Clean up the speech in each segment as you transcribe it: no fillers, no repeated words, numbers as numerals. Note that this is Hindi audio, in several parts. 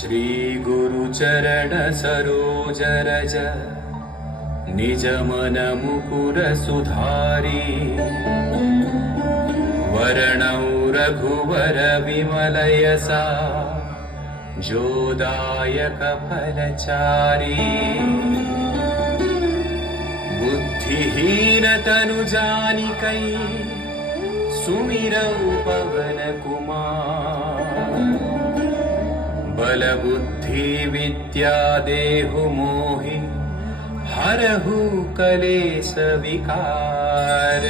श्री गुरुचरण सरोज रज निज मन मुकुर सुधारी वर्णौ रघुवर विमल यसा जोदायक फलचारी बुद्धिहीन तनु जानिकै सुमिरौ पवन कुमार बल बुद्धि विद्या देहु मोहि हरहु कलेश विकार।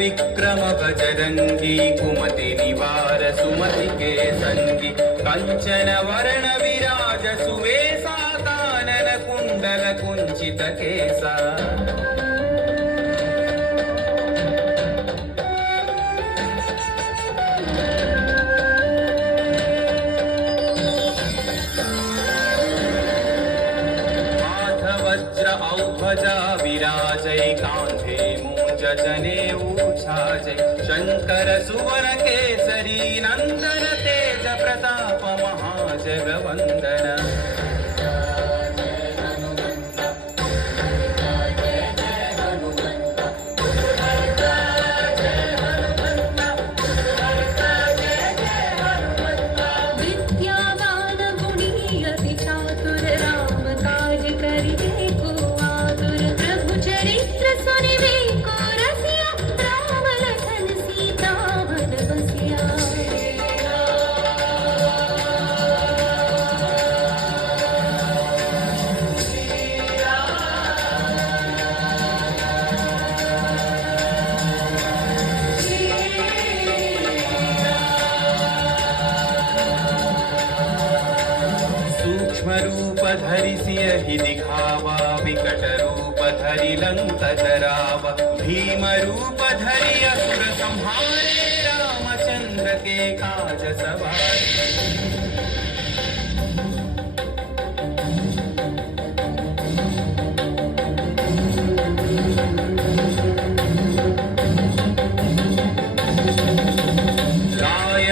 विक्रम बजरंगी कुमति निवार सुमति के संगी कंचन वरण विराज सुवेशा कानन कुंडल कुंचित केसा। हाथ वज्र औध्वजा विराजै कांधे जनेऊ छाजै शंकर सुवन केसरी नंदन तेज प्रताप महाजगवंदन। विद्यावान गुणी अति चातुर राम काज करिबे को आतुर प्रभु चरित्र सुनिबे रूप धरि सियहि दिखावा विकट रूप धरि लंक जरावा भीम रूप धरि असुर संहारे रामचंद्र के काज सवारे।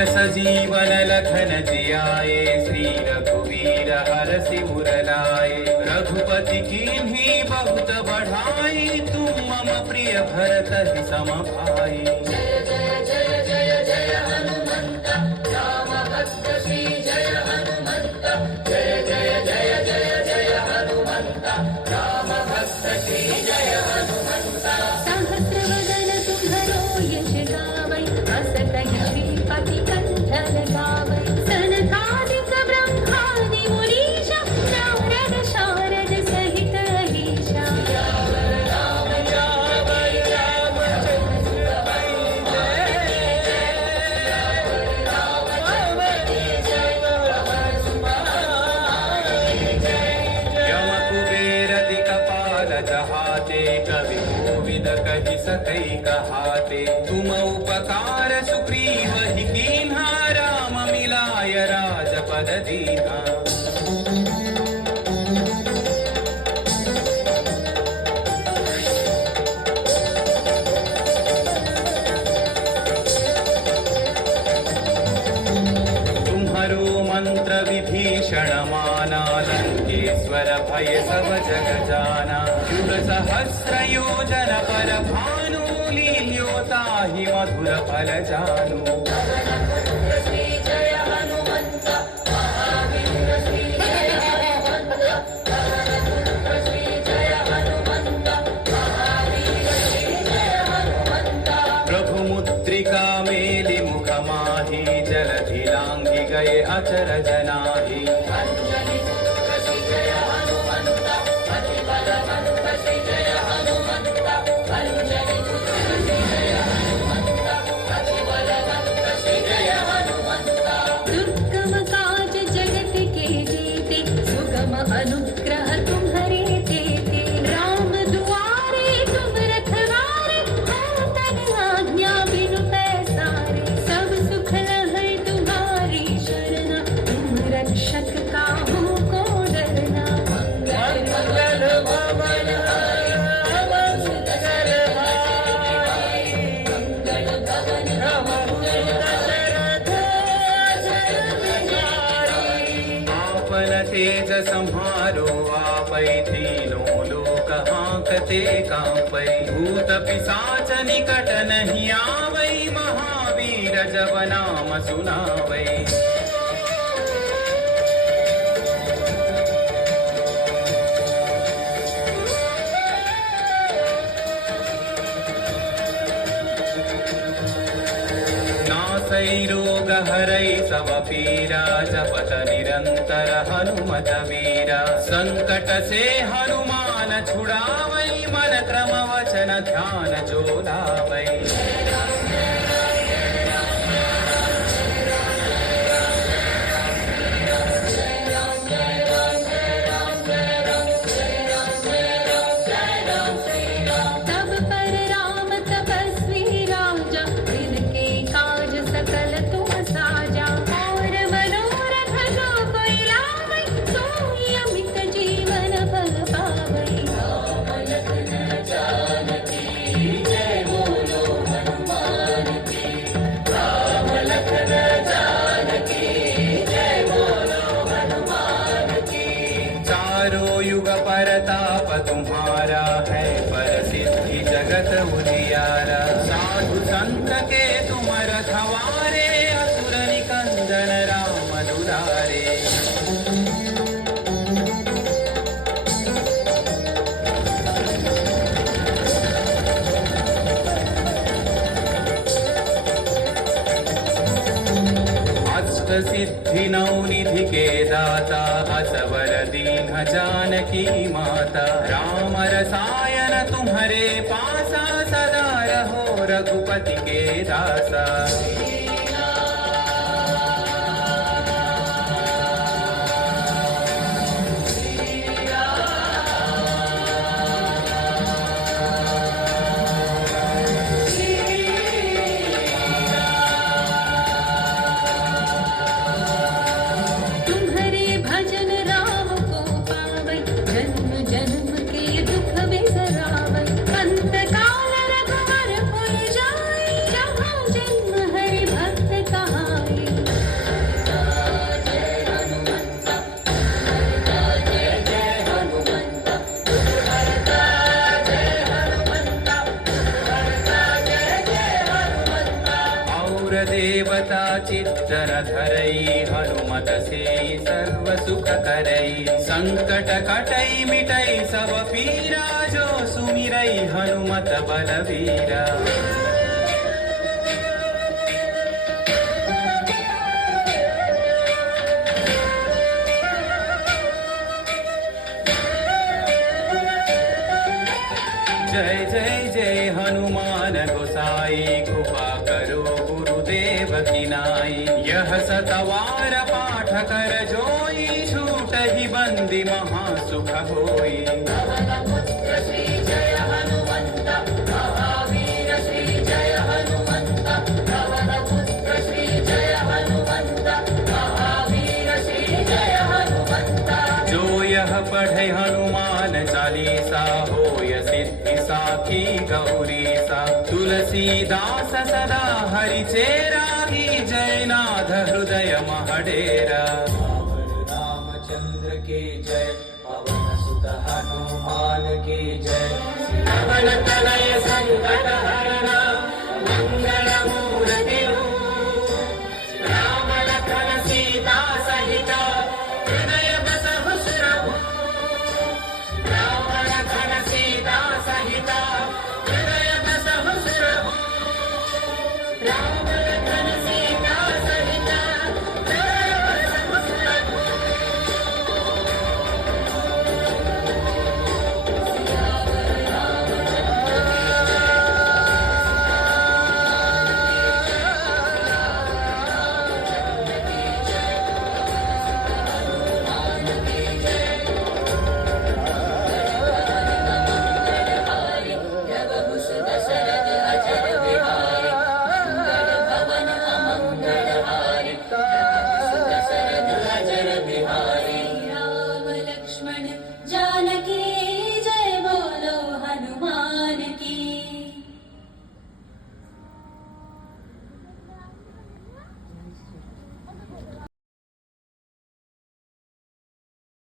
सजीवन लखन जियाए श्री रघुवीर हरषि उर लाए रघुपति कीन्ही बहुत बढ़ाई तुम मम प्रिय भरत ही सम भाई। जय जय जय जय जय हनुमंत राम भक्त श्री जय हनुमंत जय जय जय जय जय हनुमंत राम भक्त श्री जय हनुमंत। सहस्रवदन तुम्हरो यश गावै अस कहि श्रीपति कंठ लगावै सनकादिक ब्रह्मादि मुनीश नारद शारद सहित अहीशा। जहाते कवि कोविद कहि सकै कहाते तुम उपकार सुग्रीव ही कीन्हा राम मिलाय राजपद दीन्हा। तुम्हरो मंत्र विभीषण माना लंकेश्वर भय सब जग जाना युग सहस्र योजन पर भानु लील्योता ही मधुर फल जानु। श्री जय हनुमंत महावीर श्री जय हनुमंत श्री जय हनुमंत महावीर श्री जय हनुमंत। प्रभु मुद्रिका मेलि मुख माहि जलधि लांघि गए अचरज नाही। दुर्गम काज जगत के जेते, सुगम अनुग्रह तुम्हारे तेते। राम दुआरे तुम रखवारे, हो तन आज्ञा बिनु पैसारे। सब सुख लहै तुम्हारी शरणा, तुम रक्षक काहू को डरना। मंगल भवन आपन तेज संहारो आपै, तीनों लोक हांकते कांपै। भूत पिशाच निकट नहीं आवै, महावीर जब नाम सुनावै। नासै रोग हरै सब पीरा, जपत निरंतर हनुमत वीरा। संकट से हनुमान छुड़ावै, मन क्रम वचन ध्यान जो लावै। तब पर राम तपस्वी राजा, तिनके काज सकल तुम साजा। और मनोरथ जो कोई लावै, सोई अमित जीवन फल पावै। राम लखन जानकी जय बोलो हनुमान की। राम लखन जानकी जय बोलो हनुमान की। चारों युग परताप तुम्हारा है, परसिद्धि जगत उजियारा। साधु संत के तुम रखवारे, असुर निकंदन राम दुलारे। अष्ट सिद्धि नौ निधि के दाता, असवर दीन जानकी माता। राम रसायन तुम्हारे पासा, सदा रहो रघुपति के दासा। तुम्हारे भजन राम को पावै, जन्म जन्म के दुख बिसरावै। अंत काल रघुवर पुर जाई, जहाँ जन्म हरि भक्त कहाई। जय हनुमंत जय जय हनुमंत, हरता जय हनुमंत, हरता जय जय हनुमंत। और देवता चित्तन धरई, हनुमत से सर्व सुख करई। संकट कटई मिटई सब पीरा, जो सुमिरई हनुमत बलवीरा। जय जय जय हनुमान गोसाई, कृपा करो गुरुदेव की नाई। यह सतवार पाठ कर जोई, छूट ही बंदी महासुख होई। पवन पुत्र श्री जय हनुमंत, महावीर श्री जय हनुमंत। पवन पुत्र श्री जय हनुमंत, महावीर श्री जय हनुमंत। जो यह पढ़े हनुमान चालीसा, होय सिद्धि साखी गौरी सा। तुलसीदास सदा हरि चेरा, की जय नाथ हृदय महडेरा। रामचंद्र के जय, पवन सुत हनुमान के जय। पवन तनय संकट हरना,